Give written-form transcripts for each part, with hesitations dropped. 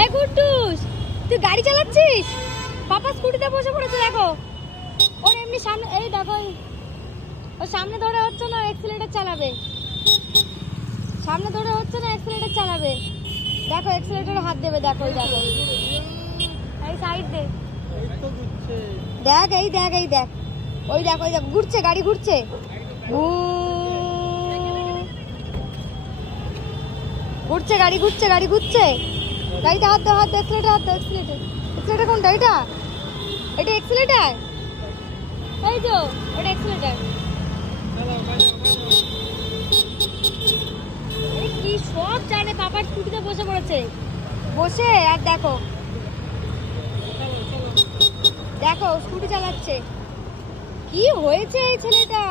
এই গুড্ডুস, তুই গাড়ি চালাচ্ছিস? পাপা স্কুটিতে বসে পড়েছে দেখো। ওর এমনি সামনে, এই দেখো ও সামনে ধরে হচ্ছে না, অ্যাক্সিলারেটর চালাবে। সামনে ধরে হচ্ছে না, অ্যাক্সিলারেটর চালাবে। দেখো অ্যাক্সিলারেটরে হাত দেবে, দেখো ওই দেখো। এই সাইড দে, দেখ এই দেখ এই দেখ, ওই দেখ ওই দেখ ঘুরছে, গাড়ি ঘুরছে। ঘুরছে গাড়ি, ঘুরছে গাড়ি, ঘুরছে। গাড়িতে হাত দাও, হাত দাও, অ্যাক্সিলারেটর হাত দাও। অ্যাক্সিলারেটর, অ্যাক্সিলারেটর কোনটা? এটা এটা অ্যাক্সিলারেটর, এই তো ওটা অ্যাক্সিলারেটর। কি সব জানে, পাপার স্কুটিতে বসে পড়েছে। বসে আর দেখো দেখো স্কুটি চালাচ্ছে। কি হয়েছে এই ছেলেটা?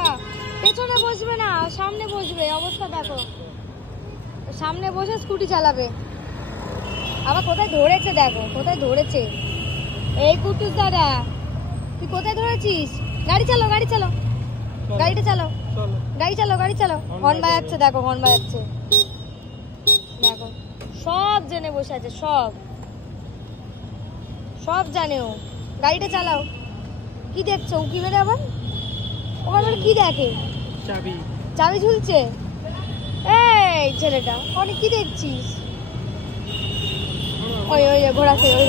পেছনে বসবে না, সামনে বসবে। অবস্থা দেখো, সামনে বসে স্কুটি চালাবে। আবার কোথায় ধরেছে দেখো, কোথায় ধরেছে। এই কুটুস দাদা, তুই কোথায় ধরেছিস? গাড়ি চালো, গাড়ি চালো, গাড়িটা চালো, গাড়ি চালো, গাড়ি চালো। হর্ন বাজাচ্ছে দেখো, হর্ন বাজাচ্ছে দেখো। সব জেনে বসে আছে, সব সব জানে ও। গাড়িটা চালাও। কি দেখছো উকি মেরে? আবার ওখানে কি দেখে? চাবি, চাবি ঝুলছে। এই ছেলেটা অনেক কি দেখছিস? ওই ওই ঘোরাছে, ওই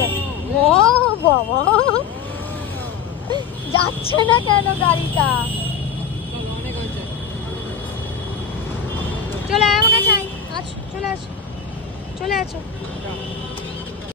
ও বাবা, যাচ্ছে না কেন গাড়িটা? চলে আয় আমার কাছে, আয়, চলে আসো, চলে আসো।